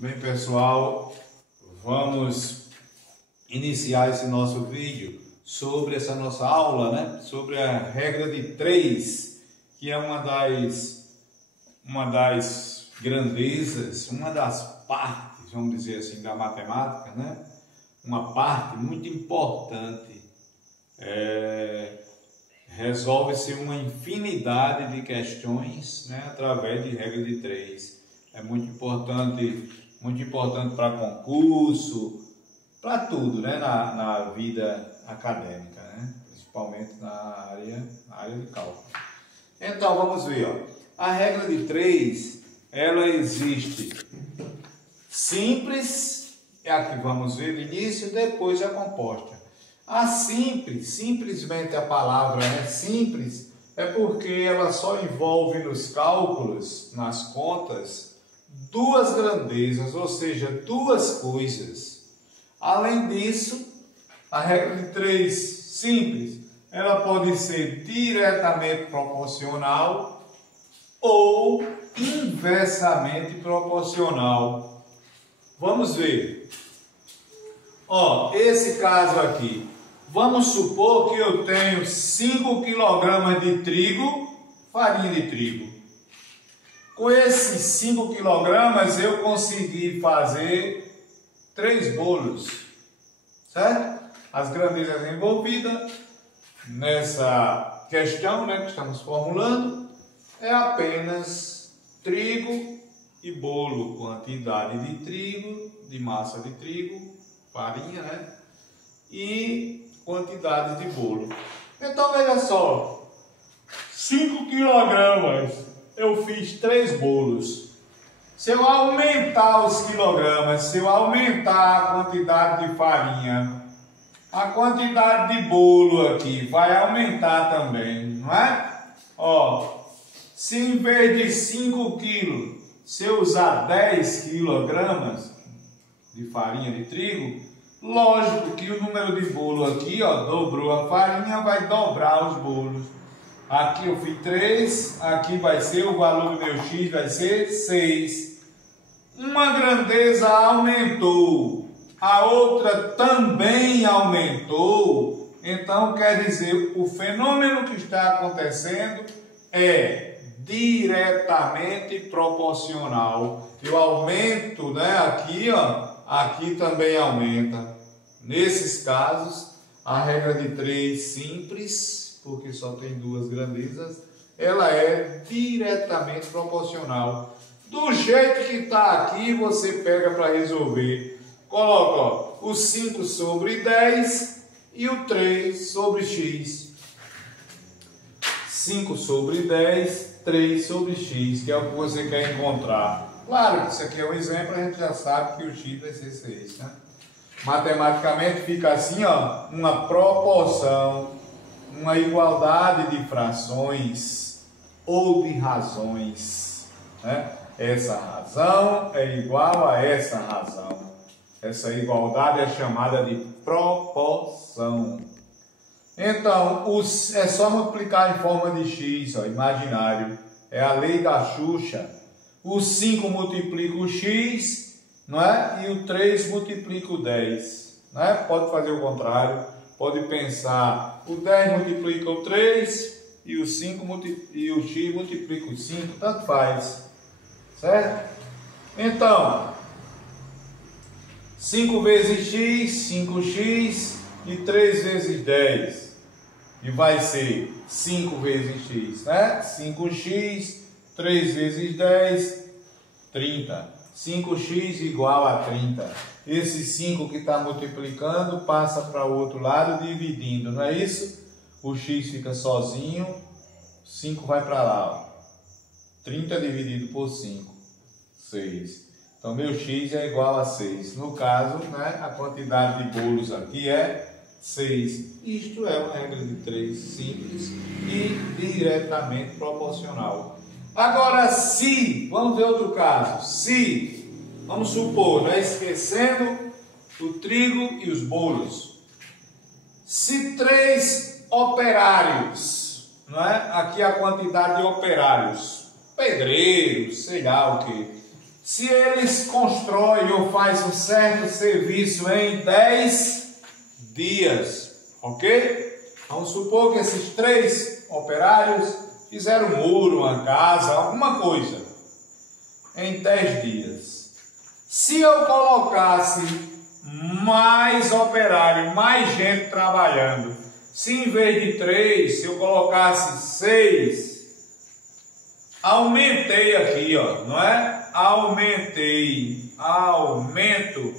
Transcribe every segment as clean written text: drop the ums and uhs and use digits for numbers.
Bem, pessoal, vamos iniciar esse nosso vídeo sobre essa nossa aula, né? Sobre a regra de 3, que é uma das grandezas, uma das partes, vamos dizer assim, da matemática, né? Uma parte muito importante. Resolve-se uma infinidade de questões, né? Através de regra de 3. É muito importante para concurso, para tudo, né? Na vida acadêmica, né? Principalmente na área de cálculo. Então, vamos ver, ó. A regra de 3, ela existe simples, é a que vamos ver no início, e depois a composta. A simples, simplesmente a palavra é simples, é porque ela só envolve nos cálculos, nas contas, duas grandezas, ou seja, duas coisas. Além disso, a regra de 3 simples, ela pode ser diretamente proporcional ou inversamente proporcional. Vamos ver. Ó, esse caso aqui. Vamos supor que eu tenho 5 kg de trigo, farinha de trigo. Com esses 5 kg eu consegui fazer 3 bolos, certo? As grandezas envolvidas nessa questão, né, que estamos formulando, é apenas trigo e bolo, quantidade de trigo, de massa de trigo, farinha, né? E quantidade de bolo. Então veja só, 5 kg eu fiz 3 bolos. Se eu aumentar os quilogramas, se eu aumentar a quantidade de farinha, a quantidade de bolo aqui vai aumentar também, não é? Ó, se em vez de 5 kg, se eu usar 10 kg de farinha de trigo, lógico que o número de bolo aqui, ó, dobrou a farinha, vai dobrar os bolos. Aqui eu fiz 3, aqui vai ser, o valor do meu X vai ser 6. Uma grandeza aumentou, a outra também aumentou. Então quer dizer, o fenômeno que está acontecendo é diretamente proporcional. Eu aumento, né, aqui, ó, aqui também aumenta. Nesses casos, a regra de 3 simples, porque só tem duas grandezas, ela é diretamente proporcional. Do jeito que está aqui, você pega para resolver. Coloca, ó, o 5 sobre 10 e o 3 sobre x. 5 sobre 10, 3 sobre x, que é o que você quer encontrar. Claro que isso aqui é um exemplo, a gente já sabe que o x vai ser 6, né? Matematicamente fica assim, ó, uma proporção, uma igualdade de frações ou de razões, né? Essa razão é igual a essa razão. Essa igualdade é chamada de proporção. Então, é só multiplicar em forma de x, ó, imaginário. É a lei da Xuxa. O 5 multiplica o x, não é? E o 3 multiplica o 10. Não é? Pode fazer o contrário. Pode pensar, o 10 multiplica o 3 e o, 5 e o x multiplica o 5. Tanto faz. Certo? Então, 5 vezes x, 5x e 3 vezes 10. E vai ser 5 vezes x, né? 5x, 3 vezes 10, 30. 5x igual a 30. Esse 5 que está multiplicando passa para o outro lado dividindo, não é isso? O x fica sozinho, 5 vai para lá, ó. 30 dividido por 5, 6. Então, meu x é igual a 6. No caso, né, a quantidade de bolos aqui é 6. Isto é uma regra de 3 simples e diretamente proporcional. Agora, se, vamos ver outro caso, se, vamos supor, né, esquecendo o trigo e os bolos, se 3 operários, não é? Aqui a quantidade de operários, pedreiros, sei lá o que, se eles constroem ou fazem um certo serviço em 10 dias, ok? Vamos supor que esses 3 operários fizeram um muro, uma casa, alguma coisa, em 10 dias. Se eu colocasse mais operário, mais gente trabalhando, se em vez de 3, se eu colocasse 6, aumentei aqui, ó, não é? Aumento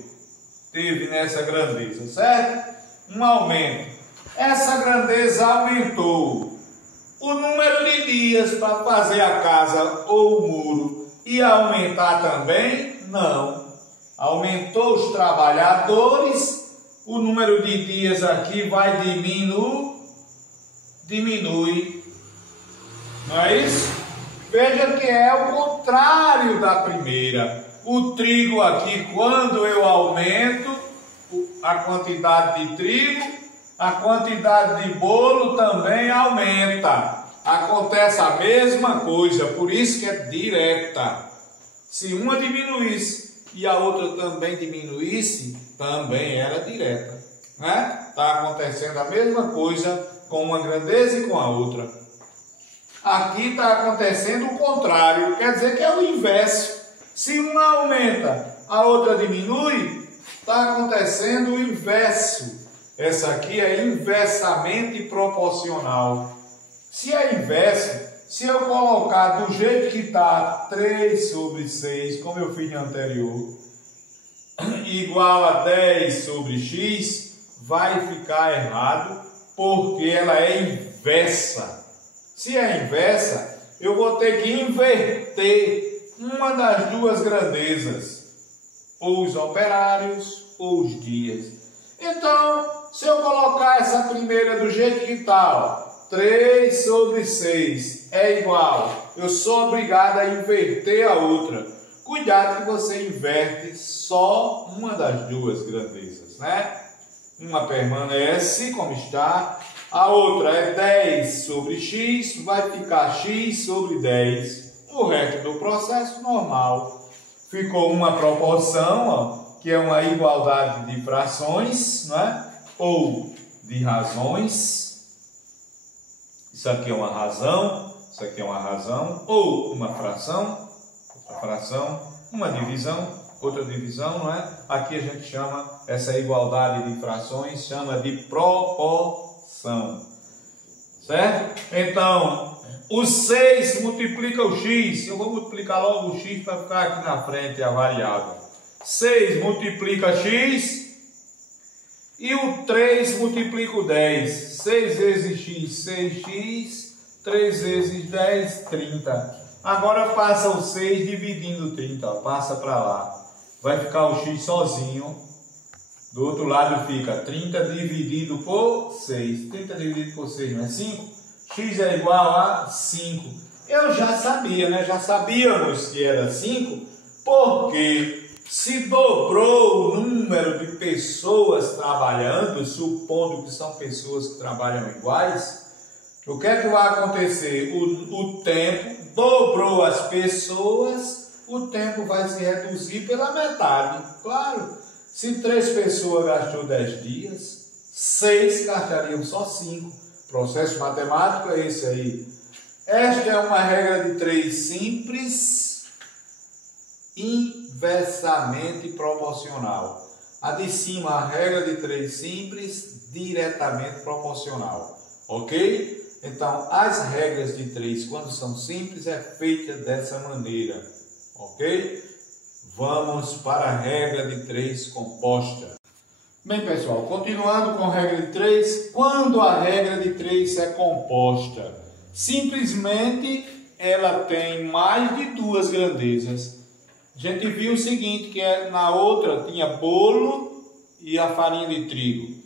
teve nessa grandeza, certo? Um aumento. Essa grandeza aumentou. O número de dias para fazer a casa ou o muro ia aumentar também? Não. Aumentou os trabalhadores, o número de dias aqui vai diminui. Não é isso? Veja que é o contrário da primeira. O trigo aqui, quando eu aumento a quantidade de trigo, a quantidade de bolo também aumenta. Acontece a mesma coisa, por isso que é direta. Se uma diminuísse e a outra também diminuísse, também era direta, né? Está acontecendo a mesma coisa com uma grandeza e com a outra. Aqui está acontecendo o contrário, quer dizer que é o inverso. Se uma aumenta, a outra diminui, está acontecendo o inverso. Essa aqui é inversamente proporcional. Se é inverso, se eu colocar do jeito que está 3 sobre 6, como eu fiz no anterior, igual a 10 sobre x, vai ficar errado, porque ela é inversa. Se é inversa, eu vou ter que inverter uma das duas grandezas, ou os operários ou os dias. Então, se eu colocar essa primeira do jeito que está, 3 sobre 6 é igual, eu sou obrigado a inverter a outra. Cuidado que você inverte só uma das duas grandezas, né? Uma permanece como está, a outra é 10 sobre x, vai ficar x sobre 10. O resto do processo normal. Ficou uma proporção, ó, que é uma igualdade de frações, né? Ou de razões. Isso aqui é uma razão, isso aqui é uma razão, ou uma fração, outra fração, uma divisão, outra divisão, não é? Aqui a gente chama essa igualdade de frações, chama de proporção, certo? Então, o 6 multiplica o x, eu vou multiplicar logo o x para ficar aqui na frente a variável. 6 multiplica x e o 3 multiplica o 10. 6 vezes x, 6x, 3 vezes 10, 30. Agora passa o 6 dividindo 30, ó, passa para lá. Vai ficar o x sozinho. Do outro lado fica 30 dividido por 6. 30 dividido por 6 não é 5? X é igual a 5. Eu já sabia, né? Já sabíamos que era 5, porque se dobrou o número de pessoas trabalhando, supondo que são pessoas que trabalham iguais, o que é que vai acontecer? O tempo dobrou as pessoas, o tempo vai se reduzir pela metade. Claro, se 3 pessoas gastou 10 dias, 6 gastariam só 5. Processo matemático é esse aí. Esta é uma regra de 3 simples, inversamente proporcional. A de cima, a regra de 3 simples, diretamente proporcional. Ok? Então, as regras de 3, quando são simples, é feita dessa maneira. Ok? Vamos para a regra de 3 composta. Bem, pessoal, continuando com a regra de 3, quando a regra de 3 é composta, simplesmente ela tem mais de 2 grandezas. A gente viu o seguinte, que na outra tinha bolo e a farinha de trigo.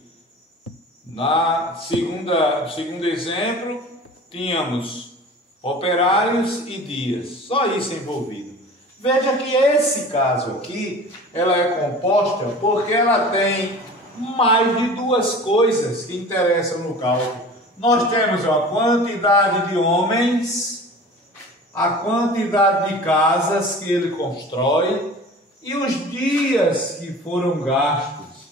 Segundo exemplo, tínhamos operários e dias, só isso envolvido. Veja que esse caso aqui, ela é composta porque ela tem mais de 2 coisas que interessam no cálculo. Nós temos a quantidade de homens, a quantidade de casas que ele constrói e os dias que foram gastos,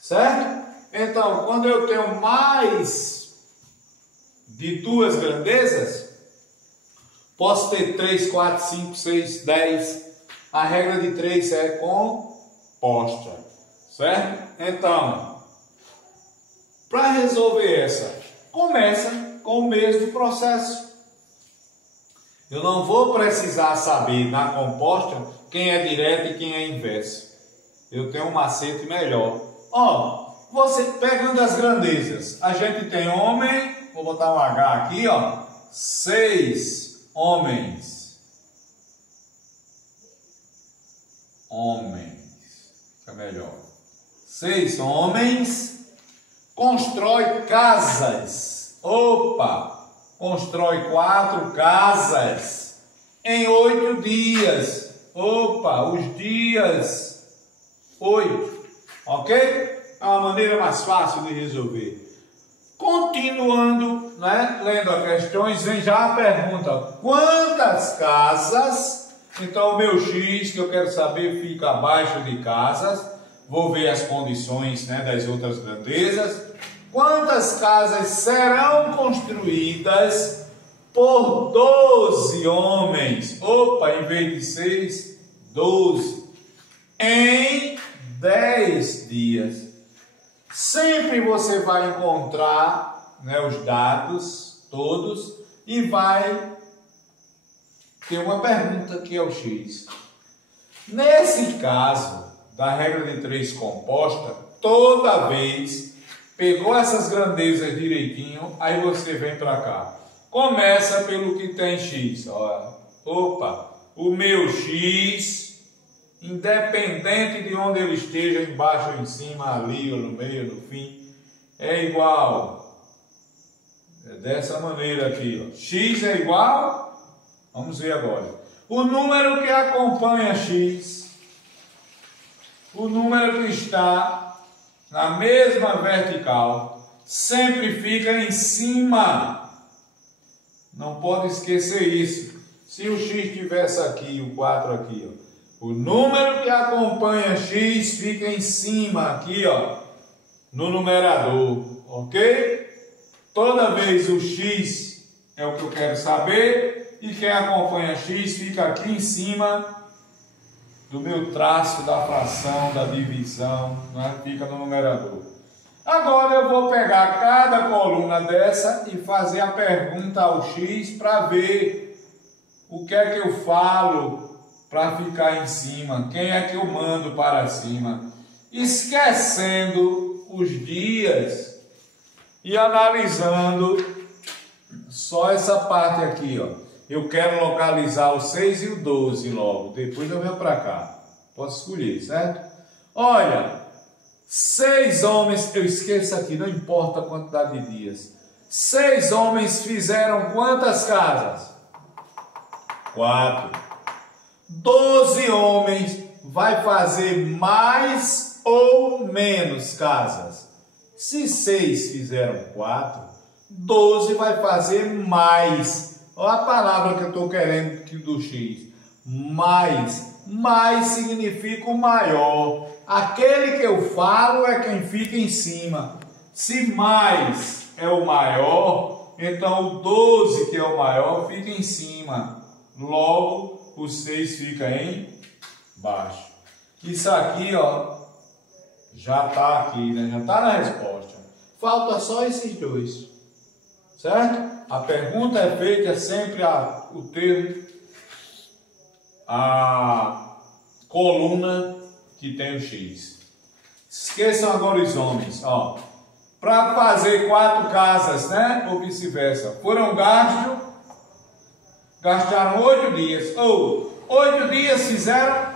certo? Então, quando eu tenho mais de duas grandezas, posso ter 3, 4, 5, 6, 10. A regra de 3 é composta, certo? Então, para resolver essa, começa com o mesmo processo. Eu não vou precisar saber na composta quem é direto e quem é inverso. Eu tenho um macete melhor. Ó, você pegando as grandezas, a gente tem homem, vou botar um H aqui, ó, 6 homens. Fica melhor. 6 homens constrói casas. Opa! Constrói 4 casas em 8 dias. Opa! Os dias 8. Ok? É uma maneira mais fácil de resolver. Continuando, né, lendo as questões, vem já a pergunta: quantas casas? Então o meu X, que eu quero saber, fica abaixo de casas. Vou ver as condições, né, das outras grandezas. Quantas casas serão construídas por 12 homens? Opa, em vez de 6, 12. Em 10 dias. Sempre você vai encontrar, né, os dados todos e vai ter uma pergunta que é o X. Nesse caso da regra de 3 composta, toda vez pegou essas grandezas direitinho, aí você vem para cá. Começa pelo que tem X. Olha. Opa, o meu X, independente de onde ele esteja, embaixo ou em cima, ali ou no meio, no fim, é igual. É dessa maneira aqui, ó. X é igual, vamos ver agora. O número que acompanha X, o número que está na mesma vertical, sempre fica em cima. Não pode esquecer isso. Se o X estivesse aqui, o 4 aqui, ó, o número que acompanha X fica em cima aqui, ó, no numerador, ok? Toda vez o X é o que eu quero saber e quem acompanha X fica aqui em cima do meu traço da fração, da divisão, né? Fica no numerador. Agora eu vou pegar cada coluna dessa e fazer a pergunta ao X para ver o que é que eu falo para ficar em cima, quem é que eu mando para cima, esquecendo os dias e analisando só essa parte aqui, ó. Eu quero localizar o 6 e o 12 logo, depois eu venho para cá. Posso escolher, certo? Olha, 6 homens, eu esqueço aqui, não importa a quantidade de dias. 6 homens fizeram quantas casas? 4. 12 homens vai fazer mais ou menos casas? Se 6 fizeram 4, 12 vai fazer mais. Olha a palavra que eu estou querendo aqui do X. Mais. Mais significa o maior. Aquele que eu falo é quem fica em cima. Se mais é o maior, então o 12, que é o maior, fica em cima. Logo, o 6 fica em baixo. Isso aqui, ó, já está aqui, né? Já está na resposta. Falta só esses dois. Certo? A pergunta é feita sempre o termo, a coluna que tem o X. Esqueçam agora os homens, ó. Para fazer 4 casas, né? Ou vice-versa. Gastaram 8 dias. Ou 8 dias fizeram